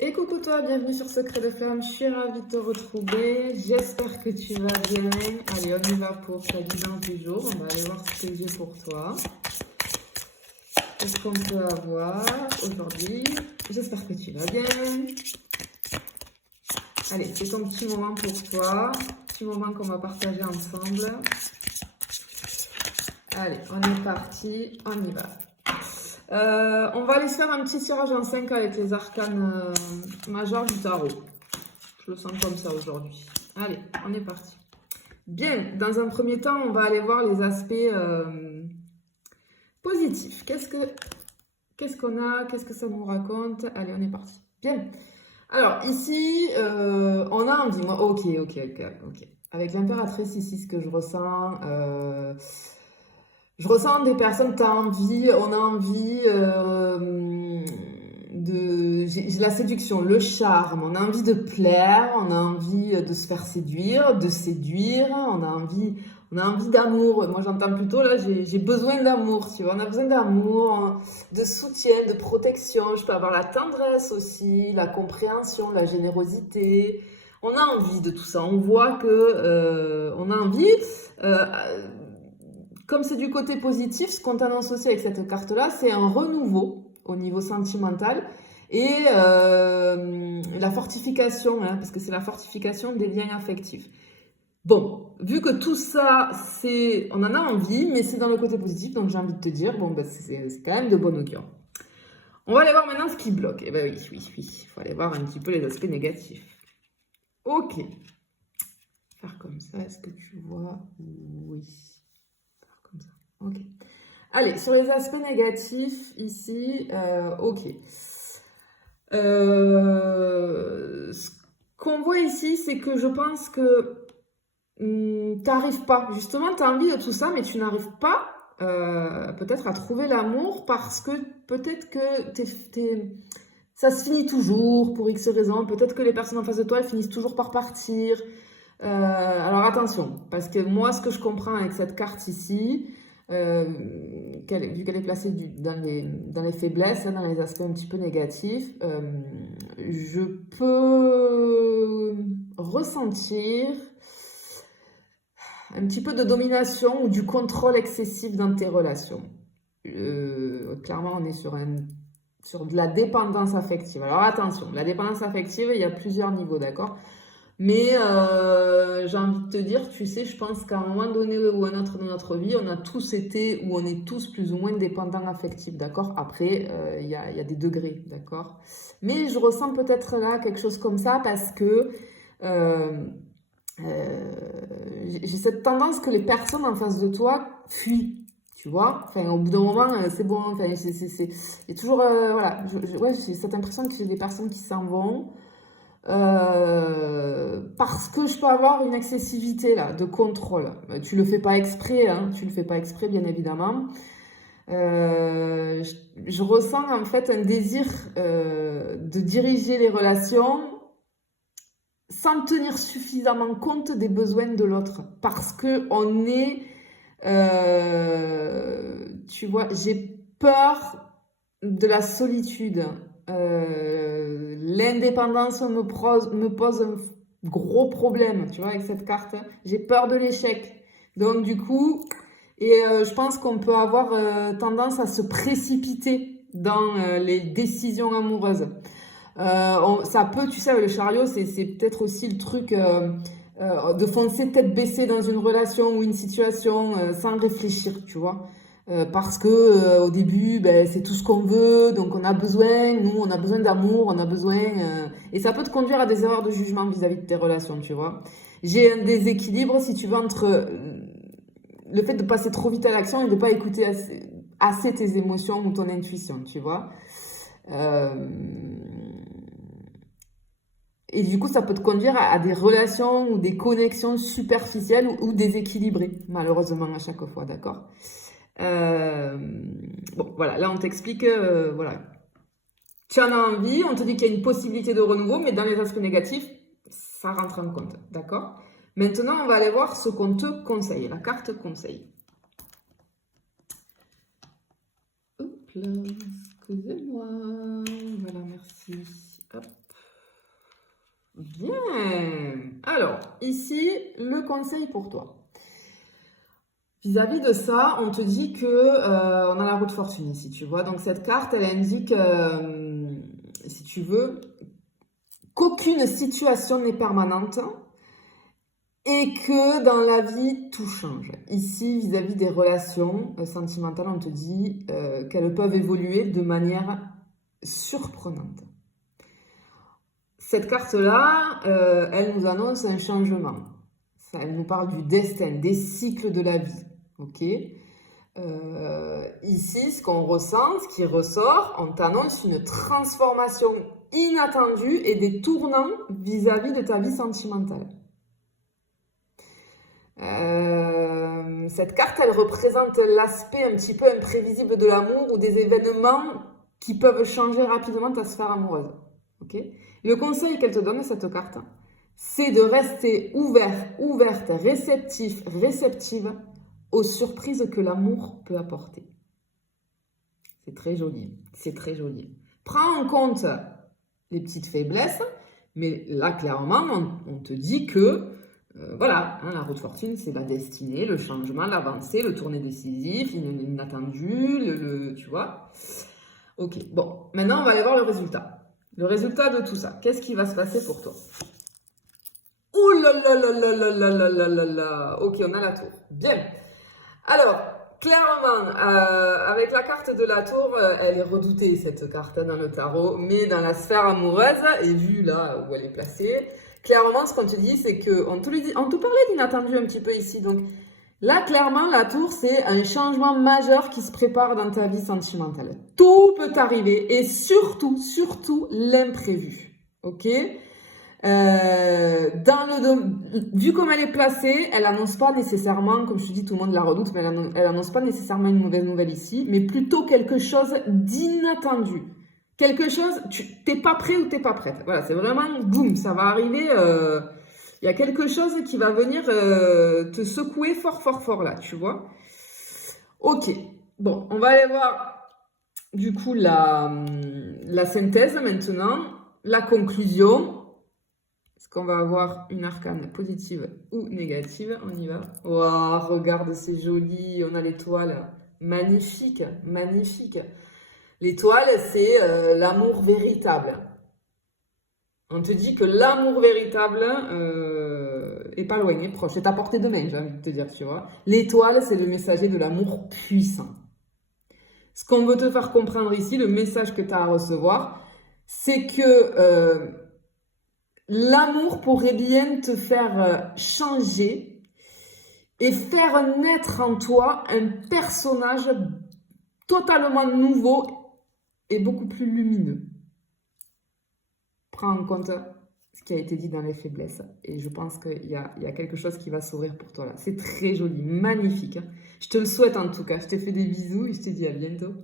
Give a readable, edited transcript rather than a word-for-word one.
Et coucou toi, bienvenue sur Secret de Femme, je suis ravie de te retrouver, j'espère que tu vas bien. Allez, on y va pour ta guidance du jour, on va aller voir ce que j'ai pour toi. Qu'est-ce qu'on peut avoir aujourd'hui? J'espère que tu vas bien. Allez, c'est ton petit moment pour toi, petit moment qu'on va partager ensemble. Allez, on est parti, on y va. On va aller se faire un petit tirage en 5 avec les arcanes majeurs du tarot. Je le sens comme ça aujourd'hui. Allez, on est parti. Bien, dans un premier temps, on va aller voir les aspects positifs. Qu'est-ce qu'on a? Qu'est-ce que ça nous raconte? Allez, on est parti. Bien. Alors, ici, on a envie. Moi, ok. Avec l'impératrice ici, ce que je ressens des personnes, on a envie j'ai la séduction, le charme, on a envie de plaire, on a envie de se faire séduire, de séduire, on a envie d'amour. Moi j'entends plutôt là, j'ai besoin d'amour, tu vois, on a besoin d'amour, de soutien, de protection. Je peux avoir la tendresse aussi, la compréhension, la générosité. On a envie de tout ça. On voit que on a envie. Euh, Comme c'est du côté positif, ce qu'on t'annonce aussi avec cette carte-là, c'est un renouveau au niveau sentimental et la fortification, hein, parce que c'est la fortification des liens affectifs. Bon, vu que tout ça, on en a envie, mais c'est dans le côté positif, donc j'ai envie de te dire, bon, ben, c'est quand même de bon augure. On va aller voir maintenant ce qui bloque. Eh ben oui, il faut aller voir un petit peu les aspects négatifs. Ok. Faire comme ça, est-ce que tu vois? Oui. Faire comme ça. Ok. Allez, sur les aspects négatifs, ici, ok. Ce qu'on voit ici, c'est que je pense que t'arrives pas. Justement, tu as envie de tout ça, mais tu n'arrives pas peut-être à trouver l'amour parce que peut-être que ça se finit toujours pour X raisons. Peut-être que les personnes en face de toi, elles finissent toujours par partir. Alors attention, parce que moi, ce que je comprends avec cette carte ici, vu qu'elle est placée dans les faiblesses, hein, dans les aspects un petit peu négatifs, je peux ressentir un petit peu de domination ou du contrôle excessif dans tes relations. Clairement, on est sur de la dépendance affective. Alors attention, la dépendance affective, il y a plusieurs niveaux, d'accord? Mais j'ai envie de te dire, tu sais, je pense qu'à un moment donné ou un autre de notre vie, on a tous été ou on est tous plus ou moins dépendants affectifs, d'accord? Après, il y a des degrés, d'accord? Mais je ressens peut-être là quelque chose comme ça parce que euh, j'ai cette tendance que les personnes en face de toi fuient. Tu vois, enfin, au bout d'un moment, c'est bon. Enfin, il y a toujours, voilà, ouais, j'ai cette impression que j'ai des personnes qui s'en vont. Parce que je peux avoir une excessivité là, de contrôle. Tu le fais pas exprès, hein, tu le fais pas exprès bien évidemment. Je ressens en fait un désir de diriger les relations sans tenir suffisamment compte des besoins de l'autre. Parce que on est, tu vois, j'ai peur de la solitude. L'indépendance me pose un gros problème, tu vois, avec cette carte. J'ai peur de l'échec. Donc, du coup, je pense qu'on peut avoir tendance à se précipiter dans les décisions amoureuses. Ça peut, tu sais, le chariot, c'est peut-être aussi le truc de foncer tête baissée dans une relation ou une situation sans réfléchir, tu vois. Parce que au début, ben, c'est tout ce qu'on veut, donc on a besoin d'amour, on a besoin, et ça peut te conduire à des erreurs de jugement vis-à-vis de tes relations, tu vois. J'ai un déséquilibre, si tu veux, entre le fait de passer trop vite à l'action et de ne pas écouter assez tes émotions ou ton intuition, tu vois. Euh, et du coup, ça peut te conduire à des relations ou des connexions superficielles ou déséquilibrées, malheureusement, à chaque fois, d'accord? Euh, bon, voilà, là, on t'explique, voilà. Tu en as envie, on te dit qu'il y a une possibilité de renouveau, mais dans les aspects négatifs, ça rentre en compte, d'accord? Maintenant, on va aller voir ce qu'on te conseille, la carte conseil. Hop là, excusez-moi. Voilà, merci. Hop. Bien. Alors, ici, le conseil pour toi. Vis-à-vis de ça, on te dit que on a la roue de fortune ici, tu vois. Donc, cette carte, elle indique, si tu veux, qu'aucune situation n'est permanente et que dans la vie, tout change. Ici, vis-à-vis des relations sentimentales, on te dit qu'elles peuvent évoluer de manière surprenante. Cette carte-là, elle nous annonce un changement. Ça, elle nous parle du destin, des cycles de la vie. Ok. Ici, ce qu'on ressent, ce qui ressort, on t'annonce une transformation inattendue et des tournants vis-à-vis de ta vie sentimentale. Cette carte, elle représente l'aspect un petit peu imprévisible de l'amour ou des événements qui peuvent changer rapidement ta sphère amoureuse. Okay. Le conseil qu'elle te donne, cette carte, c'est de rester ouverte, réceptive aux surprises que l'amour peut apporter. C'est très joli, c'est très joli. Prends en compte les petites faiblesses, mais là, clairement, on te dit que voilà, hein, la roue de fortune, c'est la destinée, le changement, l'avancée, le tournée décisif, l'inattendu, tu vois. Ok, bon, maintenant on va aller voir le résultat. Le résultat de tout ça, qu'est-ce qui va se passer pour toi? Ouh là là là là là là là là là là. Ok, on a la tour. Bien. Alors, clairement, avec la carte de la tour, elle est redoutée, cette carte dans le tarot, mais dans la sphère amoureuse, et vu là où elle est placée, clairement, ce qu'on te dit, c'est qu'on te parlait d'inattendu un petit peu ici. Donc là, clairement, la tour, c'est un changement majeur qui se prépare dans ta vie sentimentale. Tout peut arriver et surtout l'imprévu. Ok? Vu comme elle est placée, elle annonce pas nécessairement, comme je te dis, tout le monde la redoute, mais elle annonce pas nécessairement une mauvaise nouvelle ici, mais plutôt quelque chose d'inattendu. Quelque chose, t'es pas prêt ou t'es pas prête. Voilà, c'est vraiment, boum, ça va arriver. Il y a quelque chose qui va venir te secouer fort là, tu vois. Ok, bon, on va aller voir du coup la synthèse maintenant, la conclusion. Est-ce qu'on va avoir une arcane positive ou négative? On y va. Waouh, regarde, c'est joli. On a l'étoile. Magnifique, magnifique. L'étoile, c'est l'amour véritable. On te dit que l'amour véritable est pas loin, est proche. C'est à portée de main, j'ai envie de te dire, tu vois. L'étoile, c'est le messager de l'amour puissant. Ce qu'on veut te faire comprendre ici, le message que tu as à recevoir, c'est que l'amour pourrait bien te faire changer et faire naître en toi un personnage totalement nouveau et beaucoup plus lumineux. Prends en compte ce qui a été dit dans les faiblesses et je pense qu'il y a quelque chose qui va s'ouvrir pour toi là. C'est très joli, magnifique. Je te le souhaite en tout cas. Je te fais des bisous et je te dis à bientôt.